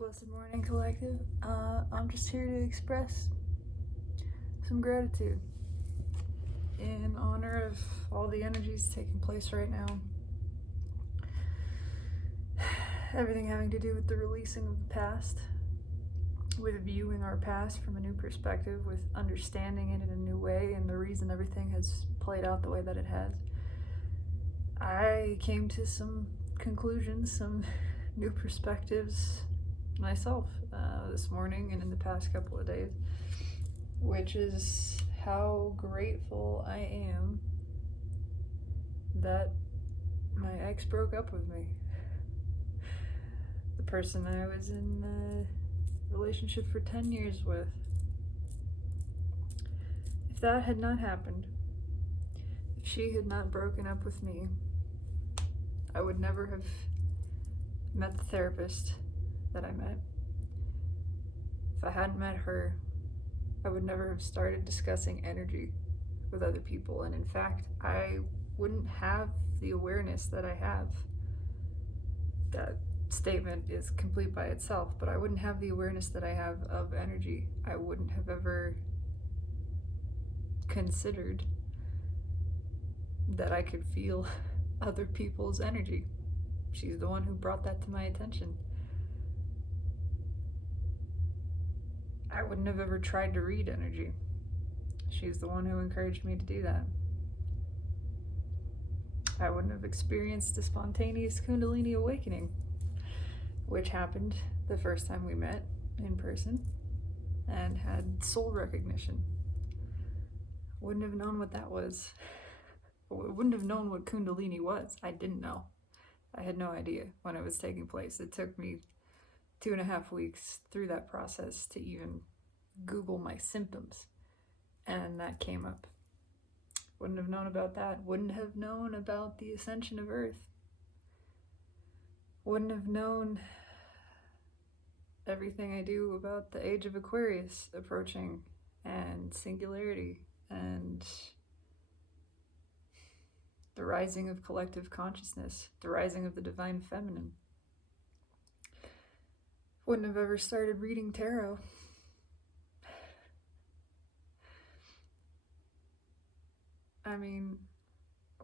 Blessed morning, collective. I'm just here to express some gratitude in honor of all the energies taking place right now. Everything having to do with the releasing of the past, with viewing our past from a new perspective, with understanding it in a new way, and the reason everything has played out the way that it has. I came to some conclusions, some new perspectives myself this morning and in the past couple of days, which is how grateful I am that my ex broke up with me. The person I was in a relationship for 10 years with. If that had not happened, if she had not broken up with me, I would never have met the therapist that I met. If I hadn't met her, I would never have started discussing energy with other people. And in fact, I wouldn't have the awareness that I have. That statement is complete by itself, but I wouldn't have the awareness that I have of energy. I wouldn't have ever considered that I could feel other people's energy. She's the one who brought that to my attention. I wouldn't have ever tried to read energy. She's the one who encouraged me to do that. I wouldn't have experienced a spontaneous Kundalini awakening, which happened the first time we met in person and had soul recognition. Wouldn't have known what that was. Wouldn't have known what Kundalini was. I didn't know. I had no idea when it was taking place. It took me 2.5 weeks through that process to even Google my symptoms, and that came up. Wouldn't have known about that. Wouldn't have known about the ascension of Earth. Wouldn't have known everything I do about the age of Aquarius approaching, and singularity, and the rising of collective consciousness, the rising of the divine feminine. Wouldn't have ever started reading tarot. I mean,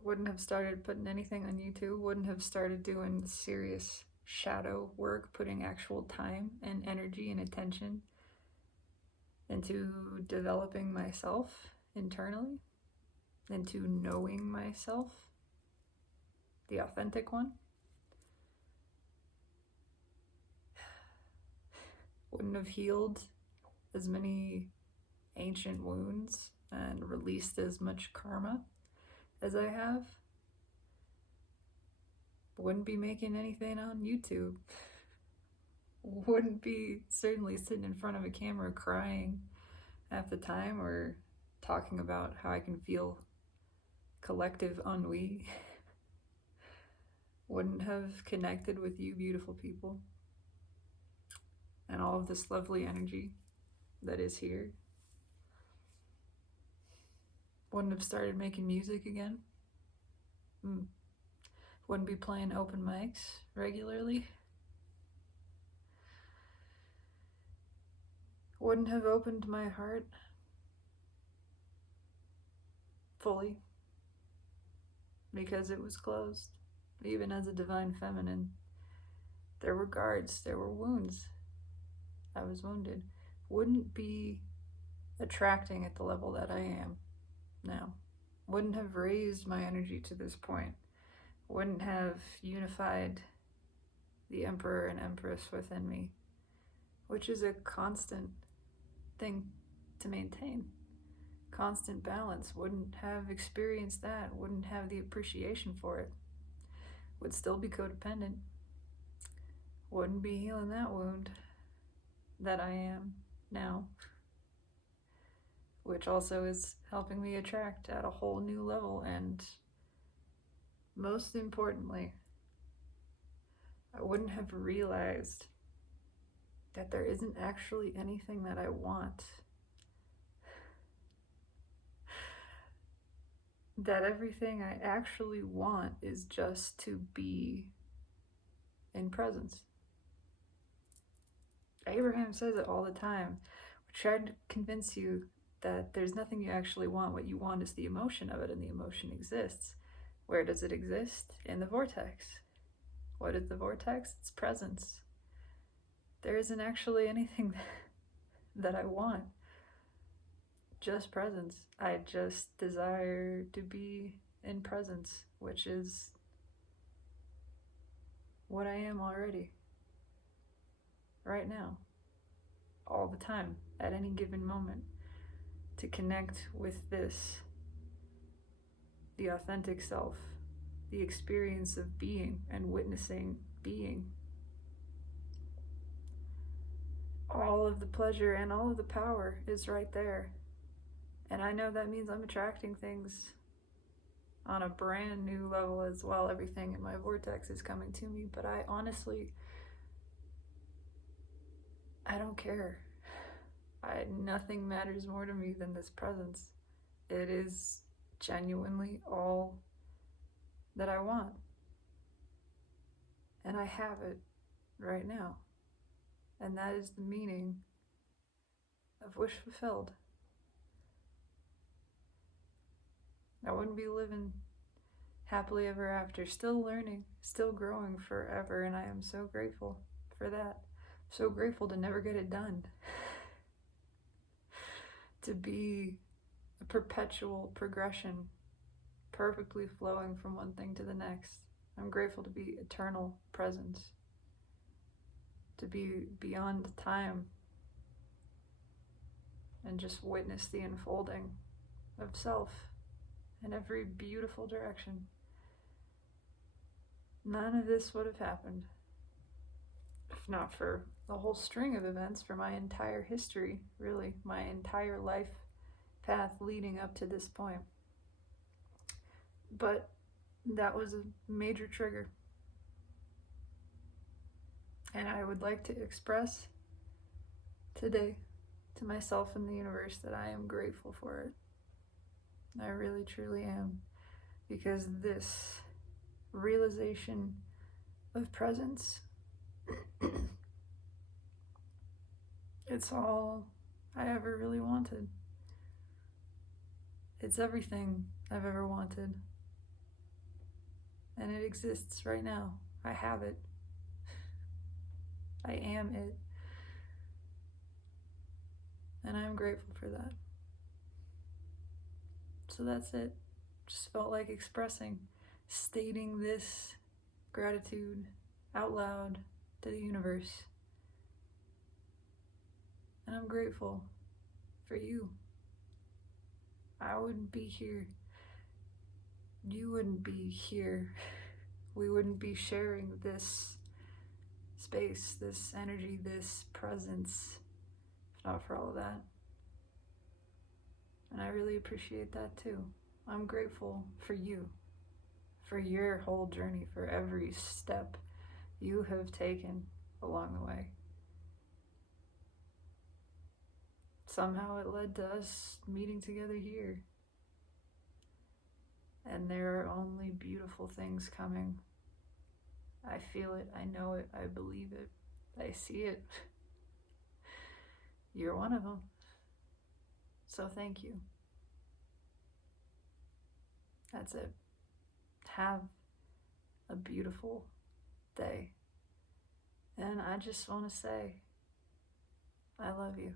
wouldn't have started putting anything on YouTube, wouldn't have started doing serious shadow work, putting actual time and energy and attention into developing myself internally, into knowing myself, the authentic one. Wouldn't have healed as many ancient wounds and released as much karma as I have. Wouldn't be making anything on YouTube. Wouldn't be certainly sitting in front of a camera crying half the time or talking about how I can feel collective ennui. Wouldn't have connected with you beautiful people and all of this lovely energy that is here. Wouldn't have started making music again. Wouldn't be playing open mics regularly. Wouldn't have opened my heart fully because it was closed. Even as a divine feminine, there were guards, there were wounds. I was wounded. Wouldn't be attracting at the level that I am now. Wouldn't have raised my energy to this point. Wouldn't have unified the Emperor and Empress within me, which is a constant thing to maintain. Constant balance. Wouldn't have experienced that. Wouldn't have the appreciation for it. Would still be codependent. Wouldn't be healing that wound that I am now, which also is helping me attract at a whole new level. And most importantly, I wouldn't have realized that there isn't actually anything that I want. That everything I actually want is just to be in presence. Abraham says it all the time. We tried to convince you that there's nothing you actually want. What you want is the emotion of it, and the emotion exists. Where does it exist? In the vortex. What is the vortex? It's presence. There isn't actually anything that I want. Just presence. I just desire to be in presence, which is what I am already. Right now. All the time. At any given moment. To connect with this. The authentic self. The experience of being and witnessing being. All of the pleasure and all of the power is right there. And I know that means I'm attracting things on a brand new level as well. Everything in my vortex is coming to me, but I honestly, I don't care. Nothing matters more to me than this presence. It is genuinely all that I want. And I have it right now. And that is the meaning of wish fulfilled. I wouldn't be living happily ever after, still learning, still growing forever, and I am so grateful for that. So grateful to never get it done. To be a perpetual progression, perfectly flowing from one thing to the next. I'm grateful to be eternal presence, to be beyond time, and just witness the unfolding of self in every beautiful direction. None of this would have happened if not for the whole string of events, for my entire history, really, my entire life path leading up to this point. But that was a major trigger. And I would like to express today to myself and the universe that I am grateful for it. I really, truly am. Because this realization of presence, it's all I ever really wanted. It's everything I've ever wanted. And it exists right now. I have it. I am it. And I'm grateful for that. So that's it. Just felt like expressing, stating this gratitude out loud to the universe. And I'm grateful for you. I wouldn't be here. You wouldn't be here. We wouldn't be sharing this space, this energy, this presence, if not for all of that. And I really appreciate that too. I'm grateful for you, for your whole journey, for every step you have taken along the way. Somehow it led to us meeting together here. And there are only beautiful things coming. I feel it, I know it, I believe it, I see it. You're one of them. So thank you. That's it. Have a beautiful day. And I just want to say, I love you.